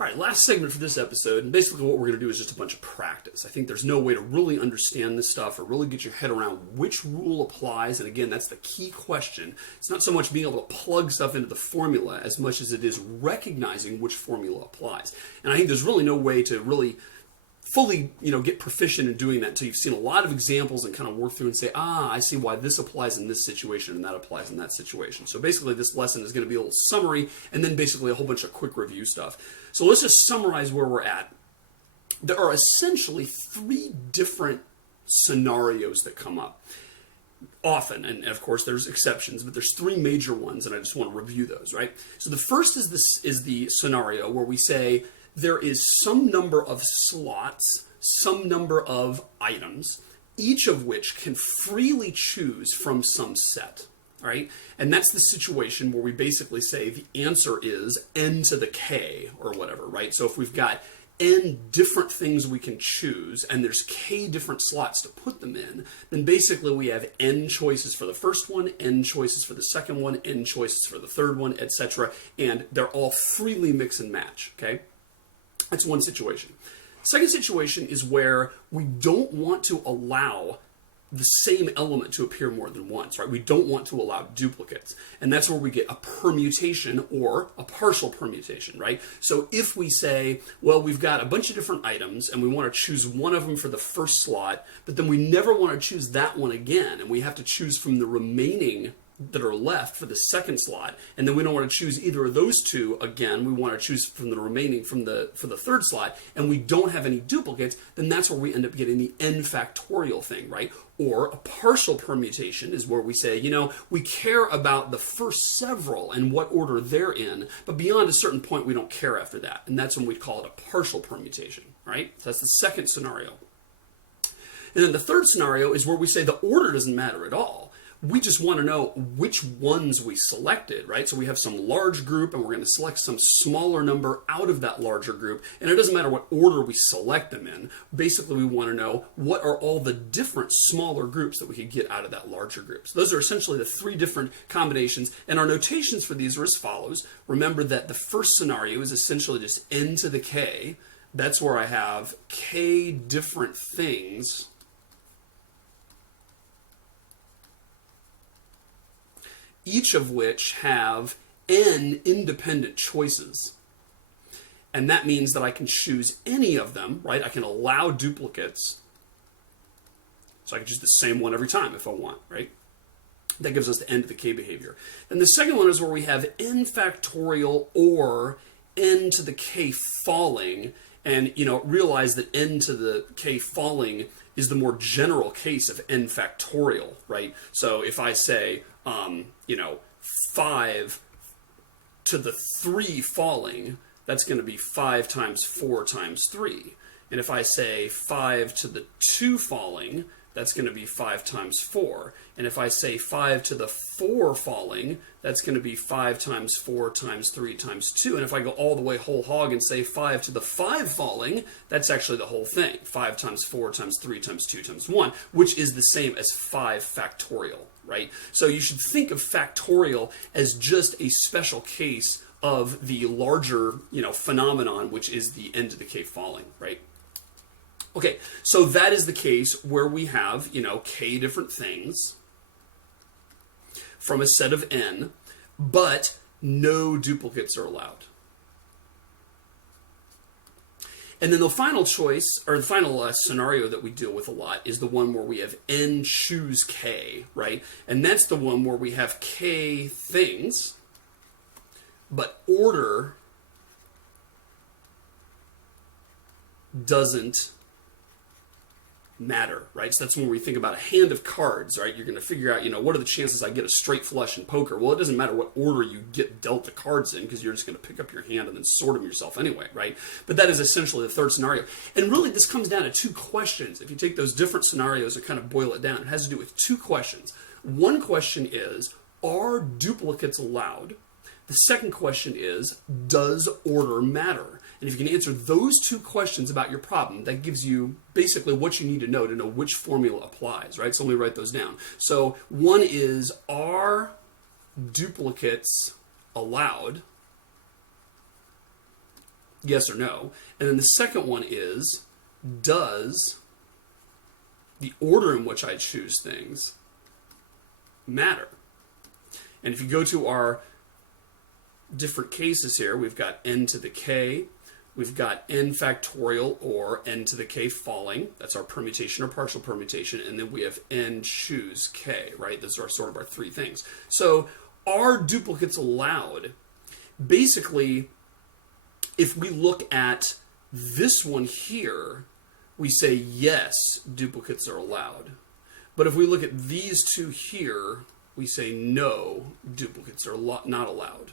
All right, last segment for this episode, and basically what we're going to do is just a bunch of practice. I think there's no way to really understand this stuff or really get your head around which rule applies, and again, that's the key question. It's not so much being able to plug stuff into the formula as much as it is recognizing which formula applies. And I think there's really no way to really fully, get proficient in doing that until you've seen a lot of examples and kind of work through and say, I see why this applies in this situation and that applies in that situation. So basically this lesson is going to be a little summary and then basically a whole bunch of quick review stuff. So let's just summarize where we're at. There are essentially 3 different scenarios that come up often, and of course there's exceptions, but there's 3 major ones, and I just want to review those, right? So the first is the scenario where we say there is some number of slots, some number of items, each of which can freely choose from some set, right? And that's the situation where we basically say the answer is n to the k or whatever, right? So if we've got n different things we can choose and there's k different slots to put them in, then basically we have n choices for the first one, n choices for the second one, n choices for the third one, etc. And they're all freely mix and match, okay? That's one situation. Second situation is where we don't want to allow the same element to appear more than once, right? We don't want to allow duplicates. And that's where we get a permutation or a partial permutation, right? So if we say, well, we've got a bunch of different items and we want to choose one of them for the first slot, but then we never want to choose that one again, and we have to choose from the remaining that are left for the second slot, and then we don't want to choose either of those two again, we want to choose from the remaining for the third slot, and we don't have any duplicates, then that's where we end up getting the n factorial thing, right? Or a partial permutation is where we say, we care about the first several and what order they're in, but beyond a certain point we don't care after that, and that's when we call it a partial permutation, right? So that's the second scenario. And then the third scenario is where we say the order doesn't matter at all. We just want to know which ones we selected, right? So we have some large group and we're going to select some smaller number out of that larger group. And it doesn't matter what order we select them in. Basically, we want to know what are all the different smaller groups that we could get out of that larger group. So those are essentially the 3 different combinations. And our notations for these are as follows. Remember that the first scenario is essentially just n to the k. That's where I have k different things, each of which have n independent choices. And that means that I can choose any of them, right? I can allow duplicates. So I can choose the same one every time if I want, right? That gives us the n to the k behavior. And the second one is where we have n factorial or n to the k falling. And, realize that n to the k falling is the more general case of n factorial, right? So if I say, 5 to the 3 falling, that's going to be 5 times 4 times 3. And if I say 5 to the 2 falling, that's going to be 5 times 4. And if I say 5 to the 4 falling, that's going to be 5 times 4 times 3 times 2. And if I go all the way whole hog and say 5 to the 5 falling, that's actually the whole thing. 5 times 4 times 3 times 2 times 1, which is the same as 5 factorial, right? So you should think of factorial as just a special case of the larger, phenomenon, which is the n to the k falling, right? Okay, so that is the case where we have, k different things from a set of n, but no duplicates are allowed. And then the final choice, or the final scenario that we deal with a lot is the one where we have n choose k, right? And that's the one where we have k things, but order doesn't matter, right? So that's when we think about a hand of cards, right? You're going to figure out, what are the chances I get a straight flush in poker? Well, it doesn't matter what order you get dealt the cards in, because you're just going to pick up your hand and then sort them yourself anyway, right? But that is essentially the third scenario. And really, this comes down to 2 questions. If you take those different scenarios and kind of boil it down, it has to do with 2 questions. One question is, are duplicates allowed? The second question is, does order matter? And if you can answer those 2 questions about your problem, that gives you basically what you need to know which formula applies, right? So let me write those down. So one is, are duplicates allowed? Yes or no. And then the second one is, does the order in which I choose things matter? And if you go to our different cases here, we've got n to the k, we've got n factorial or n to the k falling. That's our permutation or partial permutation. And then we have n choose k, right? Those are sort of our three things. So are duplicates allowed? Basically, if we look at this one here, we say yes, duplicates are allowed. But if we look at these two here, we say no, duplicates are not allowed.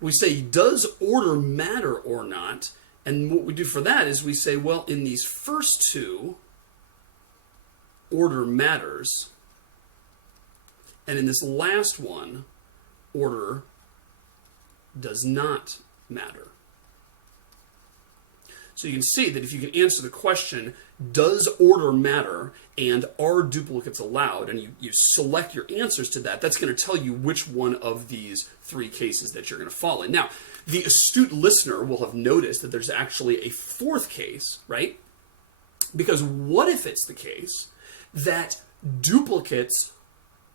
We say, does order matter or not? And what we do for that is we say, well, in these first two, order matters. And in this last one, order does not matter. So you can see that if you can answer the question, does order matter and are duplicates allowed, and you select your answers to that, that's going to tell you which one of these three cases that you're going to fall in. Now, the astute listener will have noticed that there's actually a fourth case, right? Because what if it's the case that duplicates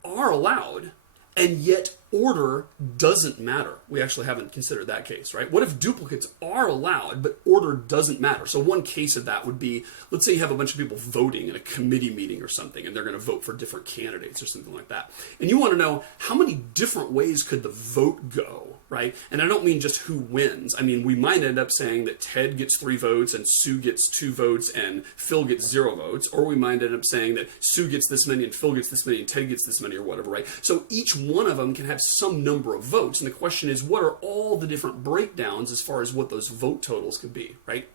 are allowed and yet order doesn't matter? We actually haven't considered that case, right? What if duplicates are allowed, but order doesn't matter? So one case of that would be, let's say you have a bunch of people voting in a committee meeting or something, and they're going to vote for different candidates or something like that. And you want to know how many different ways could the vote go, right? And I don't mean just who wins. I mean, we might end up saying that Ted gets 3 votes and Sue gets 2 votes and Phil gets 0 votes. Or we might end up saying that Sue gets this many and Phil gets this many and Ted gets this many or whatever, right? So each one of them can have some number of votes. And the question is, what are all the different breakdowns as far as what those vote totals could be, right?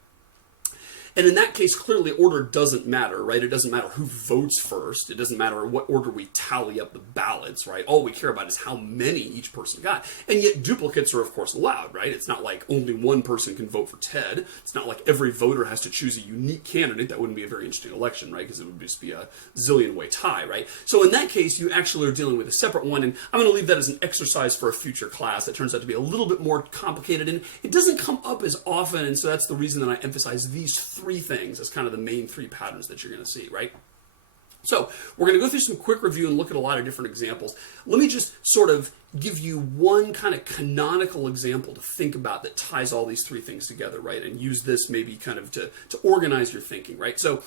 And in that case, clearly order doesn't matter, right? It doesn't matter who votes first. It doesn't matter what order we tally up the ballots, right? All we care about is how many each person got. And yet duplicates are, of course, allowed, right? It's not like only one person can vote for Ted. It's not like every voter has to choose a unique candidate. That wouldn't be a very interesting election, right? Because it would just be a zillion-way tie, right? So in that case, you actually are dealing with a separate one. And I'm going to leave that as an exercise for a future class that turns out to be a little bit more complicated. And it doesn't come up as often. And so that's the reason that I emphasize these 3 things as kind of the main 3 patterns that you're going to see, right? So we're going to go through some quick review and look at a lot of different examples. Let me just sort of give you one kind of canonical example to think about that ties all these 3 things together, right? And use this maybe kind of to organize your thinking, right? So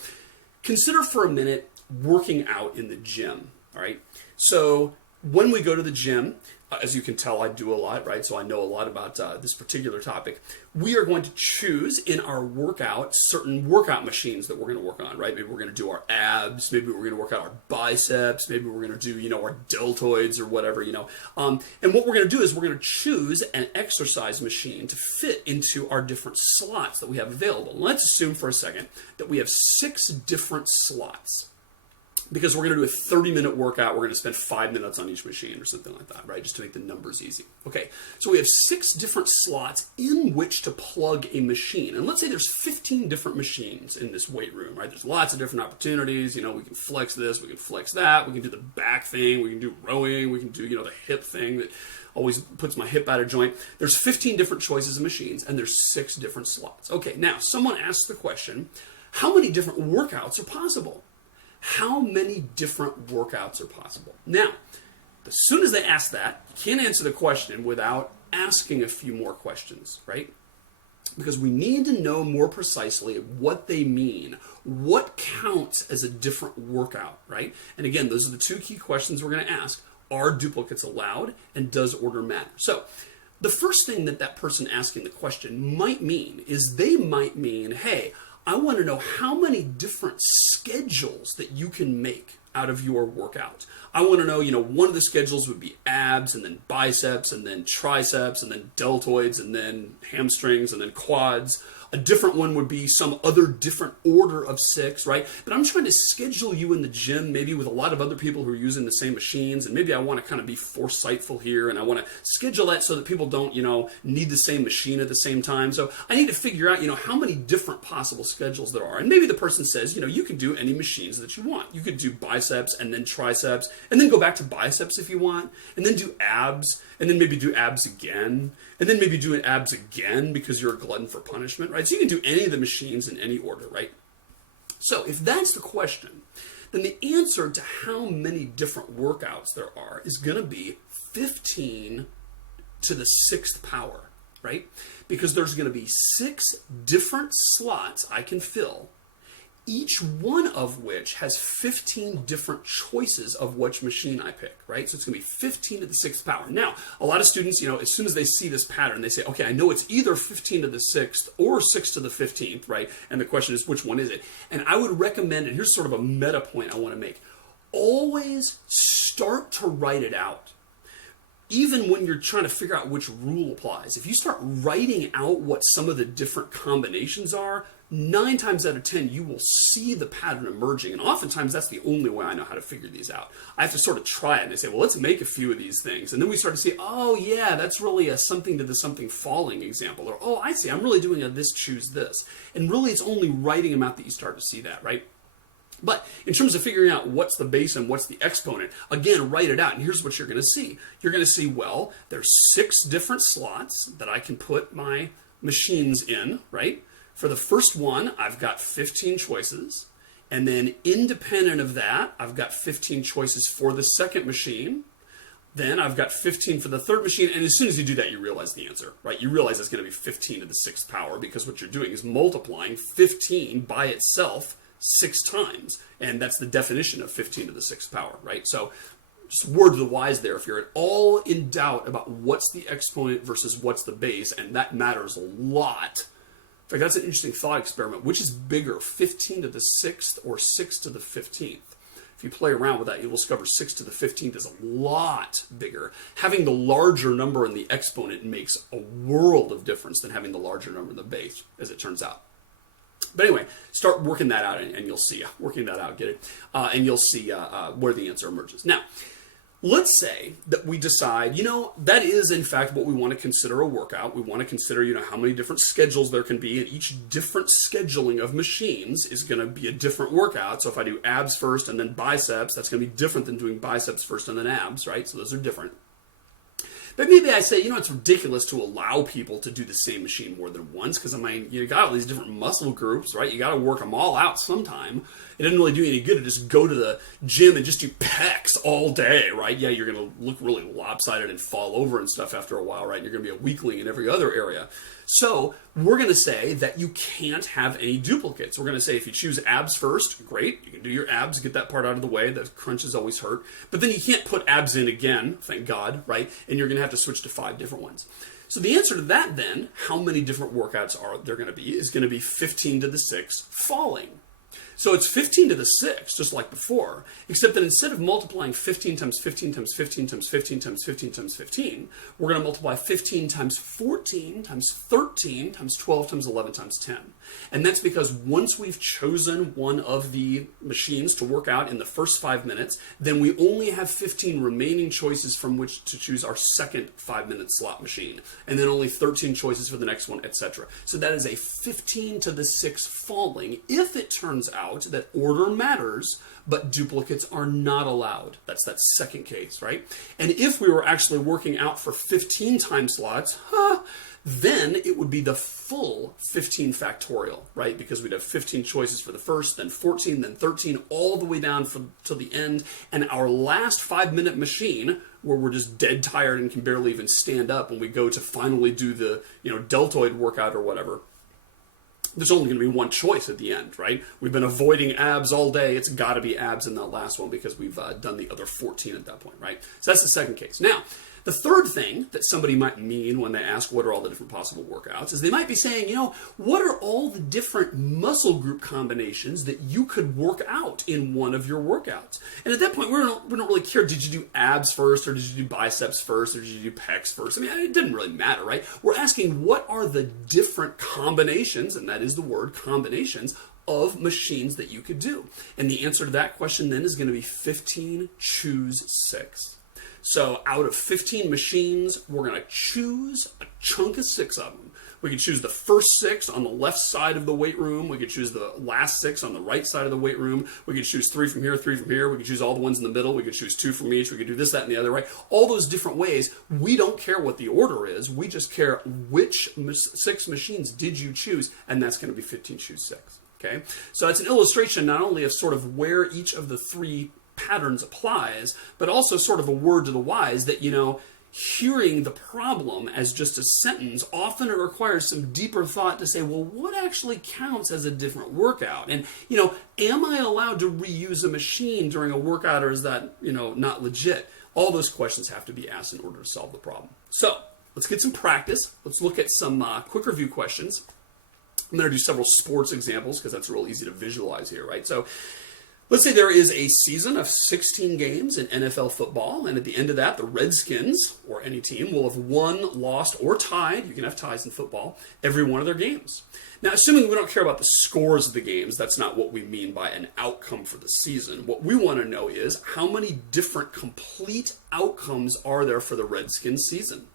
consider for a minute working out in the gym, all right? So when we go to the gym, as you can tell, I do a lot, right? So I know a lot about this particular topic. We are going to choose in our workout certain workout machines that we're going to work on, right? Maybe we're going to do our abs. Maybe we're going to work out our biceps. Maybe we're going to do, our deltoids or whatever, And what we're going to do is we're going to choose an exercise machine to fit into our different slots that we have available. And let's assume for a second that we have 6 different slots. Because we're going to do a 30-minute workout, we're going to spend 5 minutes on each machine or something like that, right? Just to make the numbers easy. Okay, so we have 6 different slots in which to plug a machine. And let's say there's 15 different machines in this weight room, right? There's lots of different opportunities. We can flex this, we can flex that, we can do the back thing, we can do rowing, we can do, the hip thing that always puts my hip out of joint. There's 15 different choices of machines, and there's 6 different slots. Okay, now, someone asks the question, how many different workouts are possible? How many different workouts are possible? Now, as soon as they ask that, you can't answer the question without asking a few more questions, right? Because we need to know more precisely what they mean. What counts as a different workout, right? And again, those are the 2 key questions we're going to ask. Are duplicates allowed? And does order matter? So, the first thing that person asking the question might mean is they might mean, hey, I want to know how many different schedules that you can make out of your workout. I want to know, one of the schedules would be abs and then biceps and then triceps and then deltoids and then hamstrings and then quads. A different one would be some other different order of 6, right? But I'm trying to schedule you in the gym, maybe with a lot of other people who are using the same machines, and maybe I want to kind of be foresightful here, and I want to schedule that so that people don't, need the same machine at the same time. So I need to figure out, how many different possible schedules there are. And maybe the person says, you can do any machines that you want. You could do biceps biceps, and then triceps, and then go back to biceps if you want, and then do abs, and then maybe do abs again, and then maybe do an abs again because you're a glutton for punishment, right? So you can do any of the machines in any order, right? So if that's the question, then the answer to how many different workouts there are is going to be 15 to the 6th power, right? Because there's going to be 6 different slots I can fill, each one of which has 15 different choices of which machine I pick, right? So it's going to be 15 to the 6th power. Now, a lot of students, as soon as they see this pattern, they say, okay, I know it's either 15 to the 6th or 6 to the 15th, right? And the question is, which one is it? And I would recommend, and here's sort of a meta point I want to make, always start to write it out. Even when you're trying to figure out which rule applies, if you start writing out what some of the different combinations are, 9 times out of 10, you will see the pattern emerging. And oftentimes, that's the only way I know how to figure these out. I have to sort of try it and I say, well, let's make a few of these things. And then we start to see, oh, yeah, that's really a something to the something falling example. Or, oh, I see, I'm really doing a this, choose this. And really, it's only writing them out that you start to see that, right? But in terms of figuring out what's the base and what's the exponent, again, write it out. And here's what you're going to see. You're going to see, well, there's 6 different slots that I can put my machines in, right? For the first one, I've got 15 choices. And then independent of that, I've got 15 choices for the second machine. Then I've got 15 for the third machine. And as soon as you do that, you realize the answer, right? You realize it's going to be 15 to the 6th power because what you're doing is multiplying 15 by itself 6 times, and that's the definition of 15 to the 6th power, right? So just word to the wise there, if you're at all in doubt about what's the exponent versus what's the base, and that matters a lot. In fact, that's an interesting thought experiment. Which is bigger, 15 to the 6th or 6 to the 15th? If you play around with that, you'll discover 6 to the 15th is a lot bigger. Having the larger number in the exponent makes a world of difference than having the larger number in the base, as it turns out. But anyway, start working that out, and you'll see. Working that out, get it? And you'll see where the answer emerges. Now, let's say that we decide, that is, in fact, what we want to consider a workout. We want to consider, how many different schedules there can be, and each different scheduling of machines is going to be a different workout. So if I do abs first and then biceps, that's going to be different than doing biceps first and then abs, right? So those are different. But maybe I say, it's ridiculous to allow people to do the same machine more than once because, you got all these different muscle groups, right? You got to work them all out sometime. It doesn't really do any good to just go to the gym and just do pecs all day, right? Yeah, you're going to look really lopsided and fall over and stuff after a while, right? You're going to be a weakling in every other area. So we're going to say that you can't have any duplicates. We're going to say if you choose abs first, great. You can do your abs, get that part out of the way. The crunches always hurt. But then you can't put abs in again, thank God, right? And you're going to have to switch to 5 different ones. So the answer to that then, how many different workouts are there going to be, is going to be 15 to the 6 falling. So it's 15 to the 6, just like before, except that instead of multiplying 15 times 15 times 15 times 15 times 15 times 15, we're going to multiply 15 times 14 times 13 times 12 times 11 times 10. And that's because once we've chosen one of the machines to work out in the first 5 minutes, then we only have 15 remaining choices from which to choose our second 5-minute slot machine. And then only 13 choices for the next one, etc. So that is a 15 to the 6 falling if it turns out that order matters, but duplicates are not allowed. That's that second case, right? And if we were actually working out for 15 time slots, then it would be the full 15 factorial, right? Because we'd have 15 choices for the first, then 14, then 13, all the way down to the end. And our last 5-minute machine, where we're just dead tired and can barely even stand up when we go to finally do the deltoid workout or whatever, there's only going to be one choice at the end, right? We've been avoiding abs all day. It's got to be abs in that last one because we've done the other 14 at that point, right? So that's the second case. Now, the third thing that somebody might mean when they ask what are all the different possible workouts is they might be saying, what are all the different muscle group combinations that you could work out in one of your workouts? And at that point, we don't really care, did you do abs first, or did you do biceps first, or did you do pecs first? I mean, it didn't really matter, right? We're asking what are the different combinations, and that is the word combinations, of machines that you could do. And the answer to that question then is going to be 15, choose 6. So out of 15 machines, we're going to choose a chunk of 6 of them. We could choose the first 6 on the left side of the weight room. We could choose the last 6 on the right side of the weight room. We could choose 3 from here, 3 from here. We could choose all the ones in the middle. We could choose 2 from each. We could do this, that, and the other, right? All those different ways. We don't care what the order is. We just care which 6 machines did you choose, and that's going to be 15 choose 6. Okay? So it's an illustration not only of sort of where each of the 3 patterns applies, but also sort of a word to the wise that, hearing the problem as just a sentence, often it requires some deeper thought to say, well, what actually counts as a different workout? And, am I allowed to reuse a machine during a workout, or is that, not legit? All those questions have to be asked in order to solve the problem. So let's get some practice. Let's look at some quick review questions. I'm going to do several sports examples because that's real easy to visualize here, right? So let's say there is a season of 16 games in NFL football, and at the end of that, the Redskins, or any team, will have won, lost, or tied, you can have ties in football, every one of their games. Now, assuming we don't care about the scores of the games, that's not what we mean by an outcome for the season. What we want to know is how many different complete outcomes are there for the Redskins season?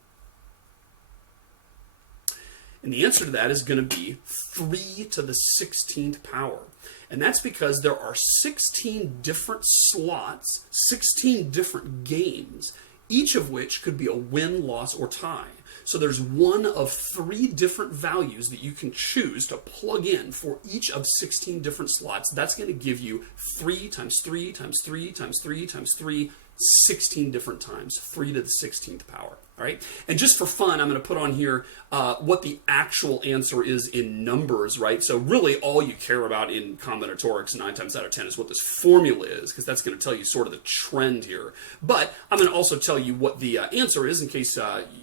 And the answer to that is going to be 3 to the 16th power. And that's because there are 16 different slots, 16 different games, each of which could be a win, loss, or tie. So there's one of 3 different values that you can choose to plug in for each of 16 different slots. That's going to give you 3 times 3 times 3 times 3 times 3, 16 different times, 3 to the 16th power. All right? And just for fun, I'm going to put on here what the actual answer is in numbers, right? So really all you care about in combinatorics 9 times out of 10 is what this formula is, because that's going to tell you sort of the trend here. But I'm going to also tell you what the answer is in case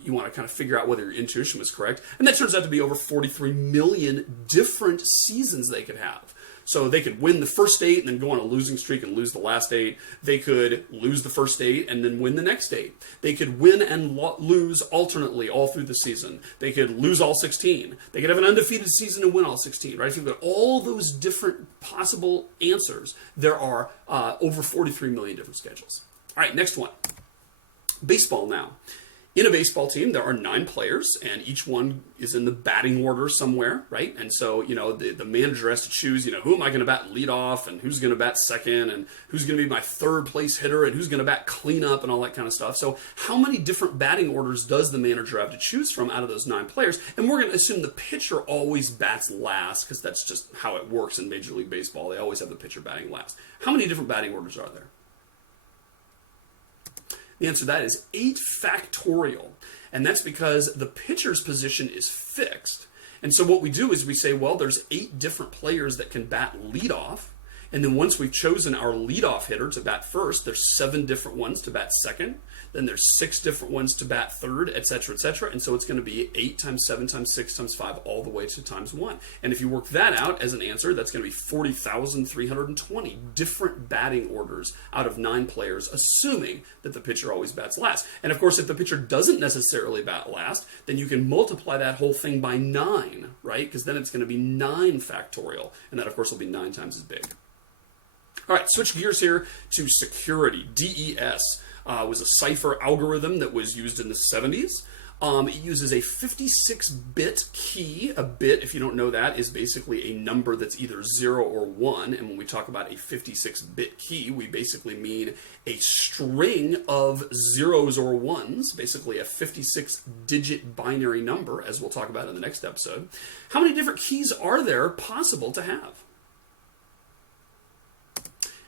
you want to kind of figure out whether your intuition was correct. And that turns out to be over 43 million different seasons they could have. So they could win the first 8 and then go on a losing streak and lose the last 8. They could lose the first 8 and then win the next 8. They could win and lose alternately all through the season. They could lose all 16. They could have an undefeated season and win all 16, right? If you've got all those different possible answers, there are over 43 million different schedules. All right, next one. Baseball now. In a baseball team, there are 9 players, and each one is in the batting order somewhere, right? And so, the manager has to choose, who am I going to bat lead off, and who's going to bat second, and who's going to be my third place hitter, and who's going to bat cleanup, and all that kind of stuff. So how many different batting orders does the manager have to choose from out of those 9 players? And we're going to assume the pitcher always bats last, because that's just how it works in Major League Baseball. They always have the pitcher batting last. How many different batting orders are there? The answer to that is 8 factorial. And that's because the pitcher's position is fixed. And so what we do is we say, well, there's 8 different players that can bat leadoff. And then once we've chosen our leadoff hitter to bat first, there's 7 different ones to bat second. Then there's 6 different ones to bat third, et cetera, et cetera. And so it's going to be 8 times 7 times 6 times 5 all the way to times 1. And if you work that out as an answer, that's going to be 40,320 different batting orders out of 9 players, assuming that the pitcher always bats last. And of course, if the pitcher doesn't necessarily bat last, then you can multiply that whole thing by 9, right? Because then it's going to be 9 factorial. And that, of course, will be 9 times as big. All right, switch gears here to security. DES was a cipher algorithm that was used in the 70s. It uses a 56-bit key. A bit, if you don't know that, is basically a number that's either 0 or 1. And when we talk about a 56-bit key, we basically mean a string of zeros or ones, basically a 56-digit binary number, as we'll talk about in the next episode. How many different keys are there possible to have?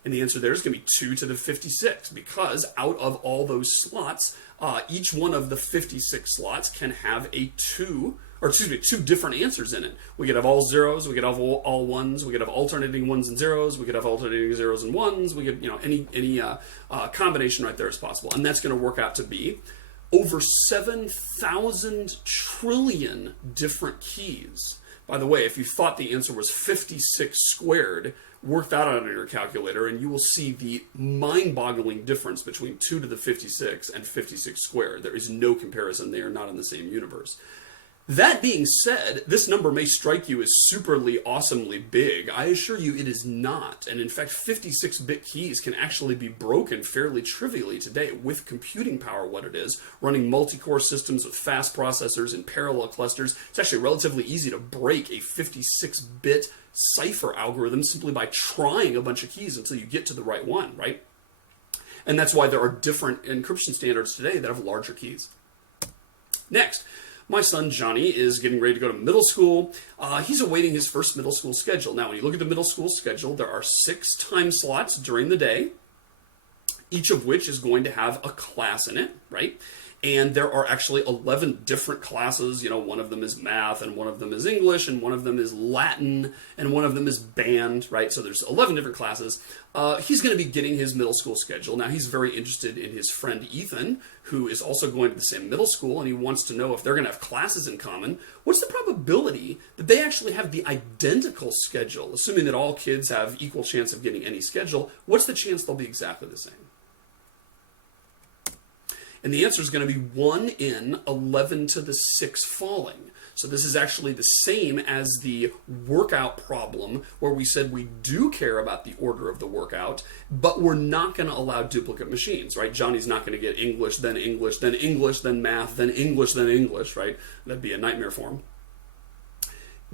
And the answer there is going to be 2 to the 56, because out of all those slots, each one of the 56 slots can have two different answers in it. We could have all zeros, we could have all ones, we could have alternating ones and zeros, we could have alternating zeros and ones, we could, any combination right there is possible. And that's going to work out to be over 7,000 trillion different keys. By the way, if you thought the answer was 56 squared, work that out on your calculator, and you will see the mind-boggling difference between 2 to the 56 and 56 squared. There is no comparison. They are not in the same universe. That being said, this number may strike you as superly, awesomely big. I assure you it is not. And in fact, 56-bit keys can actually be broken fairly trivially today with computing power what it is, running multi-core systems with fast processors and parallel clusters. It's actually relatively easy to break a 56-bit cipher algorithm simply by trying a bunch of keys until you get to the right one, right? And that's why there are different encryption standards today that have larger keys. Next, my son Johnny is getting ready to go to middle school. He's awaiting his first middle school schedule. Now, when you look at the middle school schedule, there are 6 time slots during the day, each of which is going to have a class in it, right? And there are actually 11 different classes. You know, one of them is math, and one of them is English, and one of them is Latin, and one of them is band, right? So there's 11 different classes. He's going to be getting his middle school schedule. Now, he's very interested in his friend Ethan, who is also going to the same middle school, and he wants to know if they're going to have classes in common. What's the probability that they actually have the identical schedule? Assuming that all kids have equal chance of getting any schedule, what's the chance they'll be exactly the same? And the answer is going to be 1 in 11 to the 6 falling. So this is actually the same as the workout problem where we said we do care about the order of the workout, but we're not going to allow duplicate machines, right? Johnny's not going to get English, then English, then English, then math, then English, then English, right? That'd be a nightmare for him.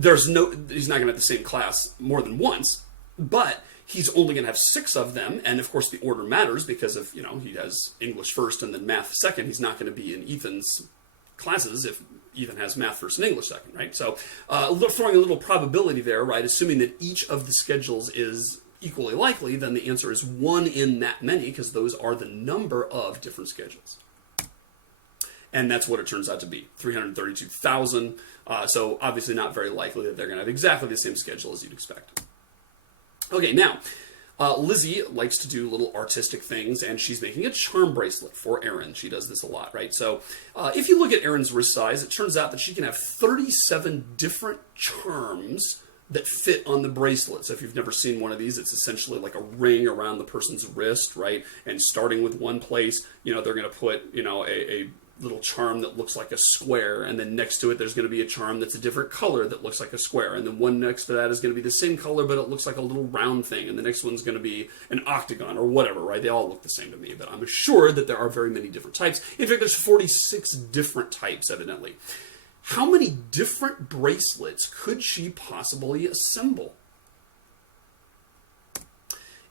He's not going to have the same class more than once, but he's only going to have 6 of them, and of course the order matters because if, he has English first and then math second, he's not going to be in Ethan's classes if Ethan has math first and English second, right? So throwing a little probability there, right, assuming that each of the schedules is equally likely, then the answer is 1 in that many because those are the number of different schedules. And that's what it turns out to be, 332,000. So obviously not very likely that they're going to have exactly the same schedule as you'd expect. Okay, now, Lizzie likes to do little artistic things, and she's making a charm bracelet for Erin. She does this a lot, right? So if you look at Erin's wrist size, it turns out that she can have 37 different charms that fit on the bracelet. So if you've never seen one of these, it's essentially like a ring around the person's wrist, right? And starting with one place, they're going to put, a little charm that looks like a square, and then next to it there's going to be a charm that's a different color that looks like a square, and then one next to that is going to be the same color but it looks like a little round thing, and the next one's going to be an octagon or whatever, right? They all look the same to me, but I'm assured that there are very many different types. In fact, there's 46 different types, evidently. How many different bracelets could she possibly assemble?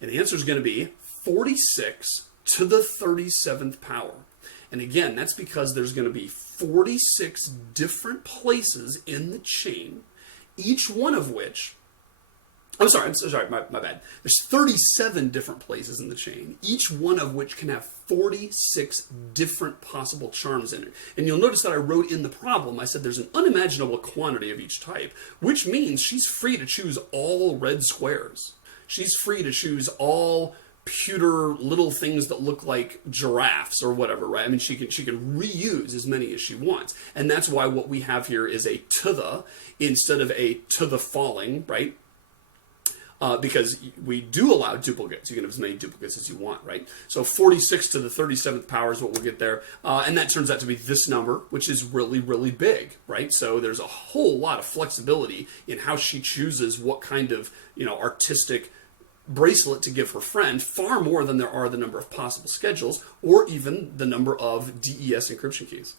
And the answer is going to be 46 to the 37th power. And again, that's because there's going to be 46 different places in the chain, each one of which, my bad. There's 37 different places in the chain, each one of which can have 46 different possible charms in it. And you'll notice that I wrote in the problem, I said there's an unimaginable quantity of each type, which means she's free to choose all red squares. She's free to choose all pewter little things that look like giraffes or whatever, right? I mean, she can reuse as many as she wants. And that's why what we have here is a to the instead of a to the falling, right? Because we do allow duplicates. You can have as many duplicates as you want, right? So 46 to the 37th power is what we'll get there. And that turns out to be this number, which is really, really big, right? So there's a whole lot of flexibility in how she chooses what kind of, artistic bracelet to give her friend, far more than there are the number of possible schedules or even the number of DES encryption keys.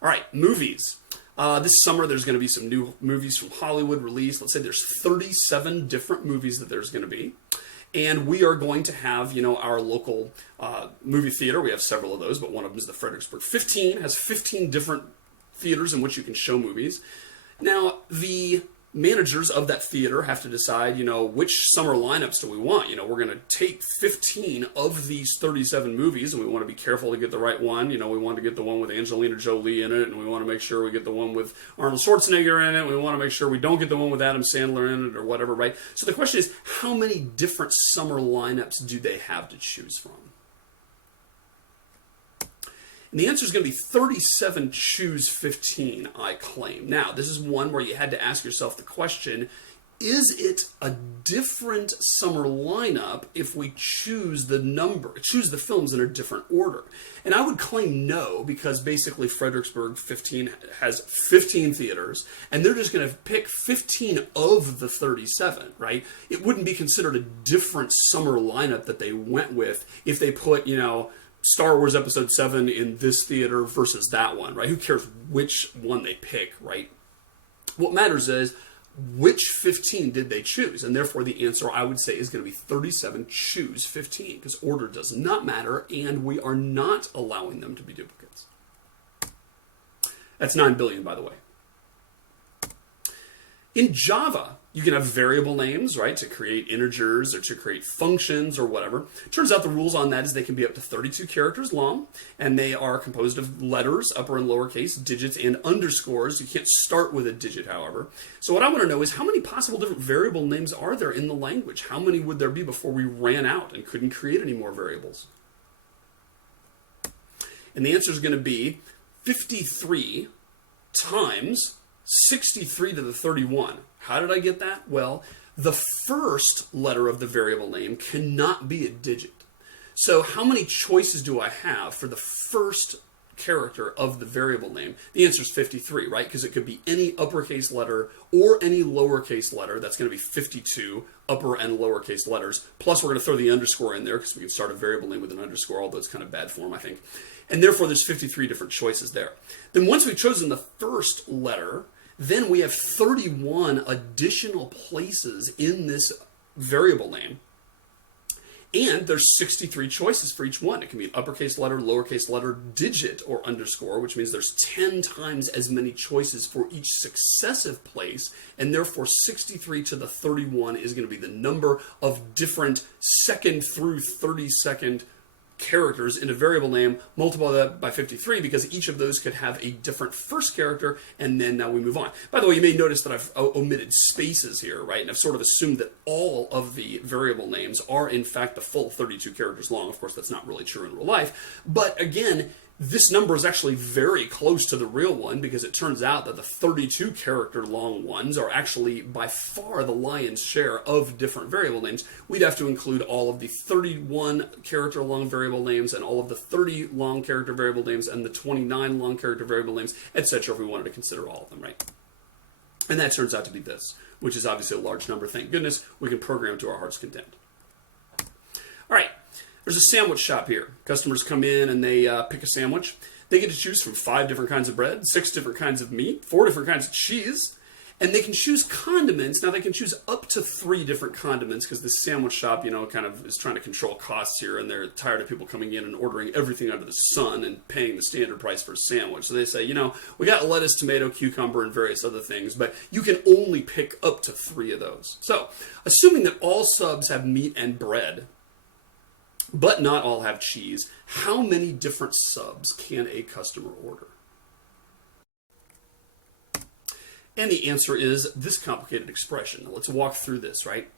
All right, movies. This summer there's going to be some new movies from Hollywood released. Let's say there's 37 different movies that there's going to be. And we are going to have, our local movie theater. We have several of those, but one of them is the Fredericksburg 15. Has 15 different theaters in which you can show movies. Now, the managers of that theater have to decide, which summer lineups do we want? We're going to take 15 of these 37 movies, and we want to be careful to get the right one. We want to get the one with Angelina Jolie in it, and we want to make sure we get the one with Arnold Schwarzenegger in it. We want to make sure we don't get the one with Adam Sandler in it or whatever, right? So the question is, how many different summer lineups do they have to choose from? And the answer is going to be 37 choose 15, I claim. Now, this is one where you had to ask yourself the question, is it a different summer lineup if we choose the films in a different order? And I would claim no, because basically Fredericksburg 15 has 15 theaters, and they're just going to pick 15 of the 37, right? It wouldn't be considered a different summer lineup that they went with if they put, Star Wars Episode 7 in this theater versus that one, right? Who cares which one they pick, right? What matters is, which 15 did they choose? And therefore the answer, I would say, is going to be 37, choose 15, because order does not matter, and we are not allowing them to be duplicates. That's 9 billion, by the way. In Java, you can have variable names, right, to create integers or to create functions or whatever. Turns out the rules on that is they can be up to 32 characters long, and they are composed of letters, upper and lowercase, digits, and underscores. You can't start with a digit, however. So what I want to know is, how many possible different variable names are there in the language? How many would there be before we ran out and couldn't create any more variables? And the answer is going to be 53 times 63 to the 31. How did I get that? Well, the first letter of the variable name cannot be a digit. So how many choices do I have for the first character of the variable name? The answer is 53, right? Because it could be any uppercase letter or any lowercase letter. That's going to be 52 upper and lowercase letters. Plus, we're going to throw the underscore in there because we can start a variable name with an underscore, although it's kind of bad form, I think. And therefore, there's 53 different choices there. Then once we've chosen the first letter, then we have 31 additional places in this variable name. And there's 63 choices for each one. It can be an uppercase letter, lowercase letter, digit, or underscore, which means there's 10 times as many choices for each successive place, and therefore 63 to the 31 is going to be the number of different second through 32nd characters in a variable name. Multiply that by 53, because each of those could have a different first character, and then now we move on. By the way, you may notice that I've omitted spaces here, right? And I've sort of assumed that all of the variable names are in fact the full 32 characters long. Of course, that's not really true in real life. But again, this number is actually very close to the real one, because it turns out that the 32 character long ones are actually by far the lion's share of different variable names. We'd have to include all of the 31 character long variable names and all of the 30 long character variable names and the 29 long character variable names, etc. if we wanted to consider all of them, right? And that turns out to be this, which is obviously a large number. Thank goodness we can program to our heart's content. All right. There's a sandwich shop here. Customers come in and they pick a sandwich. They get to choose from 5 different kinds of bread, 6 different kinds of meat, 4 different kinds of cheese, and they can choose condiments. Now, they can choose up to 3 different condiments, because this sandwich shop, kind of is trying to control costs here, and they're tired of people coming in and ordering everything under the sun and paying the standard price for a sandwich. So they say, we got lettuce, tomato, cucumber, and various other things, but you can only pick up to 3 of those. So, assuming that all subs have meat and bread, but not all have cheese, how many different subs can a customer order? And the answer is this complicated expression. Now let's walk through this, right?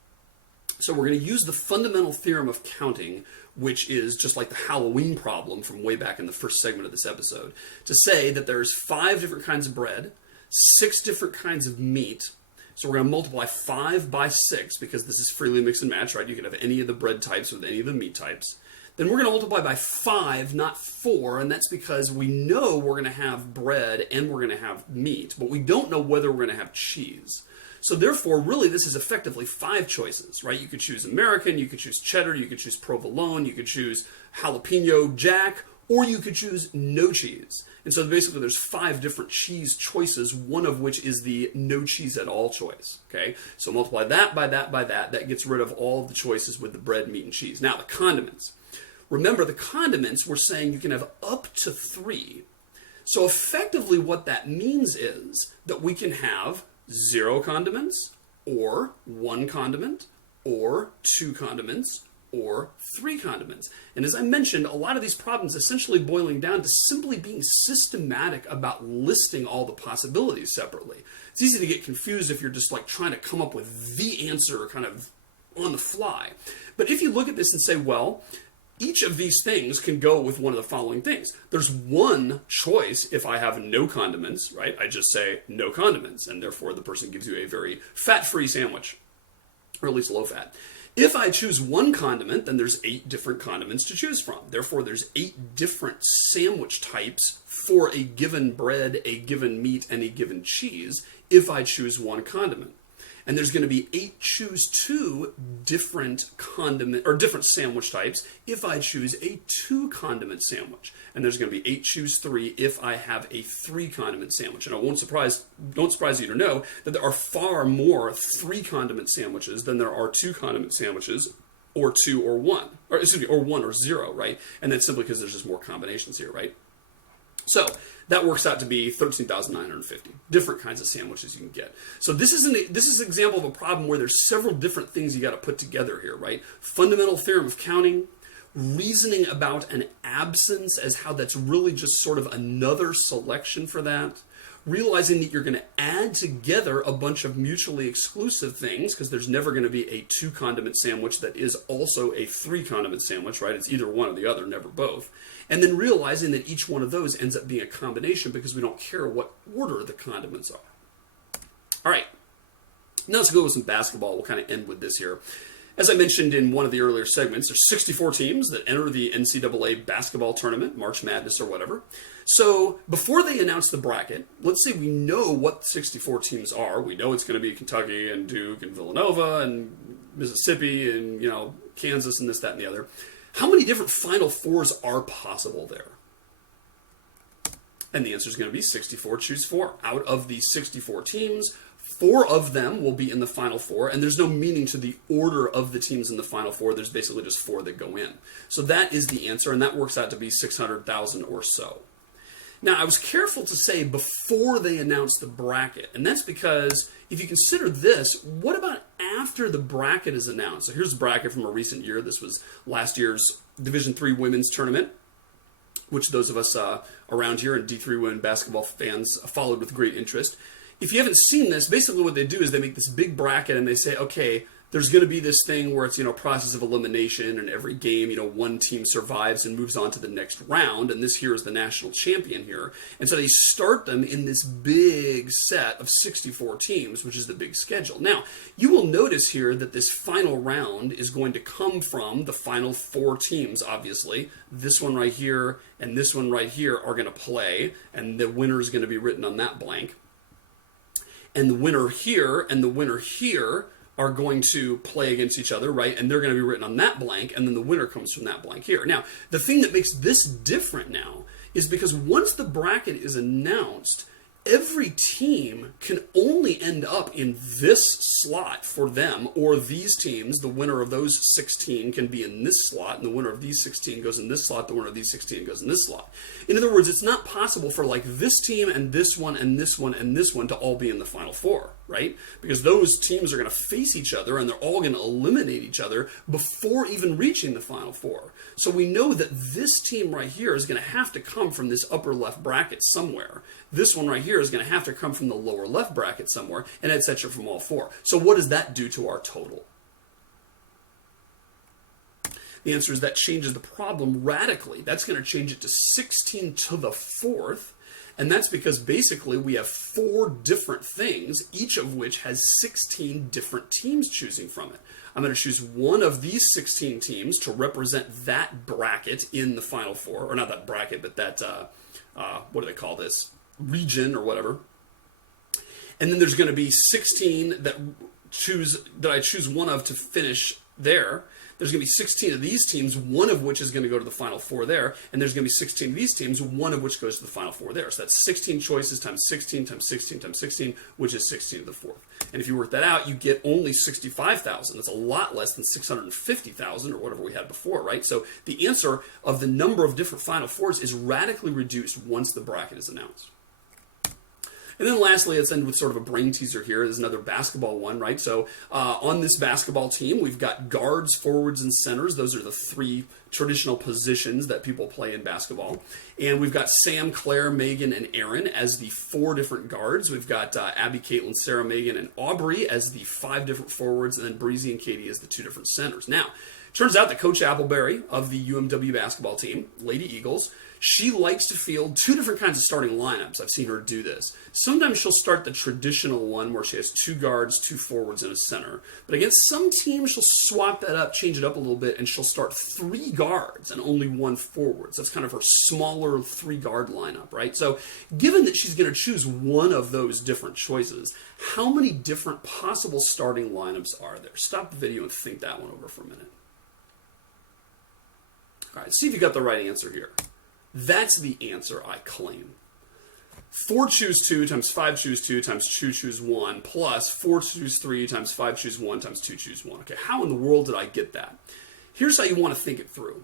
So we're going to use the fundamental theorem of counting, which is just like the Halloween problem from way back in the first segment of this episode, to say that there's 5 different kinds of bread, 6 different kinds of meat. So we're going to multiply 5 by 6, because this is freely mix and match, right? You can have any of the bread types with any of the meat types. Then we're going to multiply by 5, not 4, and that's because we know we're going to have bread and we're going to have meat, but we don't know whether we're going to have cheese. So therefore, really, this is effectively 5 choices, right? You could choose American, you could choose cheddar, you could choose provolone, you could choose jalapeno jack, or you could choose no cheese. And so basically there's 5 different cheese choices, one of which is the no cheese at all choice. Okay, so multiply that by that by that. That gets rid of all of the choices with the bread, meat, and cheese. Now the condiments. Remember, the condiments, we're saying you can have up to 3. So effectively what that means is that we can have 0 condiments, or 1 condiment, or 2 condiments, or 3 condiments. And as I mentioned, a lot of these problems essentially boiling down to simply being systematic about listing all the possibilities separately. It's easy to get confused if you're just like trying to come up with the answer kind of on the fly. But if you look at this and say, well, each of these things can go with one of the following things. There's one choice if I have no condiments, right? I just say no condiments, and therefore the person gives you a very fat-free sandwich, or at least low-fat. If I choose one condiment, then there's 8 different condiments to choose from. Therefore, there's 8 different sandwich types for a given bread, a given meat, and a given cheese if I choose one condiment. And there's going to be 8 choose 2 different condiment or different sandwich types if I choose a 2 condiment sandwich. And there's going to be 8 choose 3 if I have a 3 condiment sandwich. And it don't surprise you to know that there are far more 3 condiment sandwiches than there are 2 condiment sandwiches, or 2 or 1, or excuse me, or 1 or 0, right? And that's simply because there's just more combinations here, right? So that works out to be 13,950 different kinds of sandwiches you can get. So this is an example of a problem where there's several different things you got to put together here, right? Fundamental theorem of counting, reasoning about an absence as how that's really just sort of another selection for that, realizing that you're going to add together a bunch of mutually exclusive things, because there's never going to be a 2 condiment sandwich that is also a 3 condiment sandwich, right? It's either one or the other, never both. And then realizing that each one of those ends up being a combination because we don't care what order the condiments are. All right, now let's go with some basketball. We'll kind of end with this here. As I mentioned in one of the earlier segments, there's 64 teams that enter the NCAA basketball tournament, March Madness or whatever. So before they announce the bracket, let's say we know what 64 teams are. We know it's going to be Kentucky and Duke and Villanova and Mississippi and, Kansas and this, that, and the other. How many different Final Fours are possible there? And the answer is going to be 64 choose 4. Out of these 64 teams, 4 of them will be in the Final Four, and there's no meaning to the order of the teams in the Final Four. There's basically just 4 that go in. So that is the answer, and that works out to be 600,000 or so. Now, I was careful to say before they announced the bracket, and that's because if you consider this, what about after the bracket is announced? So here's the bracket from a recent year. This was last year's Division III women's tournament, which those of us around here and D3 women basketball fans followed with great interest. If you haven't seen this, basically what they do is they make this big bracket and they say, okay, there's going to be this thing where it's, process of elimination, and every game, one team survives and moves on to the next round, and this here is the national champion here. And so they start them in this big set of 64 teams, which is the big schedule. Now, you will notice here that this final round is going to come from the final 4 teams, obviously. This one right here and this one right here are going to play, and the winner is going to be written on that blank. And the winner here and the winner here are going to play against each other, right? And they're going to be written on that blank, and then the winner comes from that blank here. Now, the thing that makes this different now is because once the bracket is announced, every team can only end up in this slot for them, or these teams, the winner of those 16 can be in this slot, and the winner of these 16 goes in this slot, the winner of these 16 goes in this slot. In other words, it's not possible for like this team and this one and this one and this one to all be in the Final Four, right? Because those teams are going to face each other and they're all going to eliminate each other before even reaching the Final Four. So we know that this team right here is going to have to come from this upper left bracket somewhere. This one right here is going to have to come from the lower left bracket somewhere, and etc. from all 4. So what does that do to our total? The answer is that changes the problem radically. That's going to change it to 16 to the 4th, and that's because basically we have 4 different things, each of which has 16 different teams choosing from it. I'm going to choose one of these 16 teams to represent that bracket in the Final Four, or not that bracket, but that, what do they call this? Region or whatever. And then there's going to be 16 that I choose one of to finish there. There's going to be 16 of these teams, one of which is going to go to the Final Four there, and there's going to be 16 of these teams, one of which goes to the Final Four there. So that's 16 choices times 16 times 16 times 16, which is 16 to the 4th. And if you work that out, you get only 65,000. That's a lot less than 650,000 or whatever we had before, right? So the answer of the number of different Final Fours is radically reduced once the bracket is announced. And then lastly, let's end with sort of a brain teaser here. There's another basketball one, right? So on this basketball team, we've got guards, forwards, and centers. Those are the 3 traditional positions that people play in basketball. And we've got Sam, Claire, Megan, and Aaron as the 4 different guards. We've got Abby, Caitlin, Sarah, Megan, and Aubrey as the 5 different forwards, and then Breezy and Katie as the 2 different centers. Now, Turns out that Coach Appleberry of the UMW basketball team, Lady Eagles, she likes to field two different kinds of starting lineups. I've seen her do this. Sometimes she'll start the traditional one where she has 2 guards, 2 forwards, and a center. But against some teams, she'll swap that up, change it up a little bit, and she'll start 3 guards and only 1 forward. So that's kind of her smaller 3-guard lineup, right? So given that she's going to choose one of those different choices, how many different possible starting lineups are there? Stop the video and think that one over for a minute. All right, see if you got the right answer here. That's the answer I claim. 4 choose 2 times 5 choose 2 times 2 choose 1 plus 4 choose 3 times 5 choose 1 times 2 choose 1. Okay, how in the world did I get that? Here's how you want to think it through.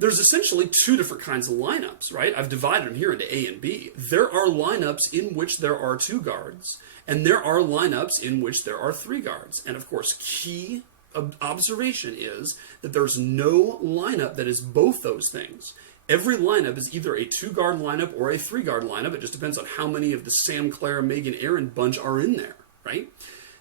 There's essentially 2 different kinds of lineups, right? I've divided them here into A and B. There are lineups in which there are 2 guards, and there are lineups in which there are 3 guards. And of course, key observation is that there's no lineup that is both those things. Every lineup is either a 2-guard lineup or a 3-guard lineup. It just depends on how many of the Sam, Claire, Megan, Aaron bunch are in there, right?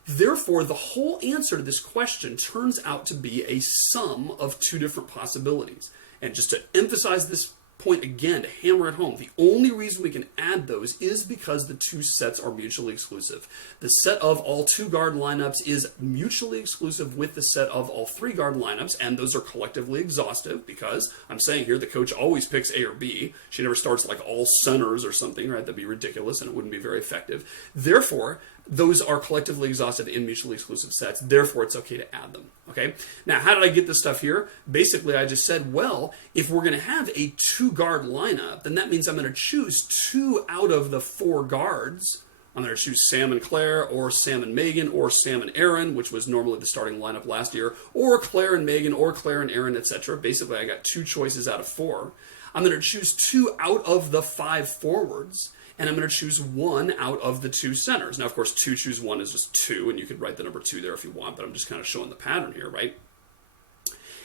Therefore, the whole answer to this question turns out to be a sum of 2 different possibilities. And just to emphasize this point again, to hammer it home, the only reason we can add those is because the 2 sets are mutually exclusive. The set of all 2-guard lineups is mutually exclusive with the set of all 3-guard lineups, and those are collectively exhaustive because I'm saying here the coach always picks A or B. She never starts like all centers or something, right? That'd be ridiculous and it wouldn't be very effective. Therefore, those are collectively exhaustive in mutually exclusive sets. Therefore, it's okay to add them. Okay. Now, how did I get this stuff here? Basically, I just said, well, if we're going to have a 2-guard lineup, then that means I'm going to choose 2 out of the 4 guards. I'm going to choose Sam and Claire, or Sam and Megan, or Sam and Aaron, which was normally the starting lineup last year, or Claire and Megan, or Claire and Aaron, etc. Basically, I got 2 choices out of 4. I'm going to choose 2 out of the 5 forwards. And I'm going to choose 1 out of the 2 centers. Now, of course, 2 choose 1 is just 2, and you could write the number 2 there if you want, but I'm just kind of showing the pattern here, right?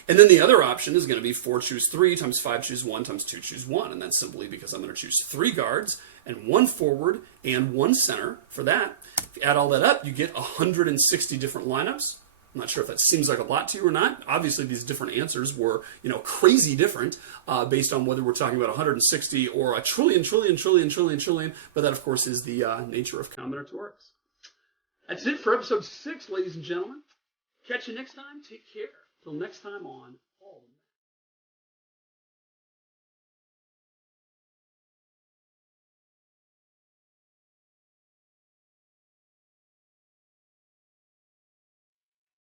And then the other option is going to be 4 choose 3 times 5 choose 1 times 2 choose 1. And that's simply because I'm going to choose 3 guards and 1 forward and 1 center for that. If you add all that up, you get 160 different lineups. I'm not sure if that seems like a lot to you or not. Obviously, these different answers were, crazy different based on whether we're talking about 160 or a trillion, but that, of course, is the nature of combinatorics. That's it for episode 6, ladies and gentlemen. Catch you next time. Take care. Till next time on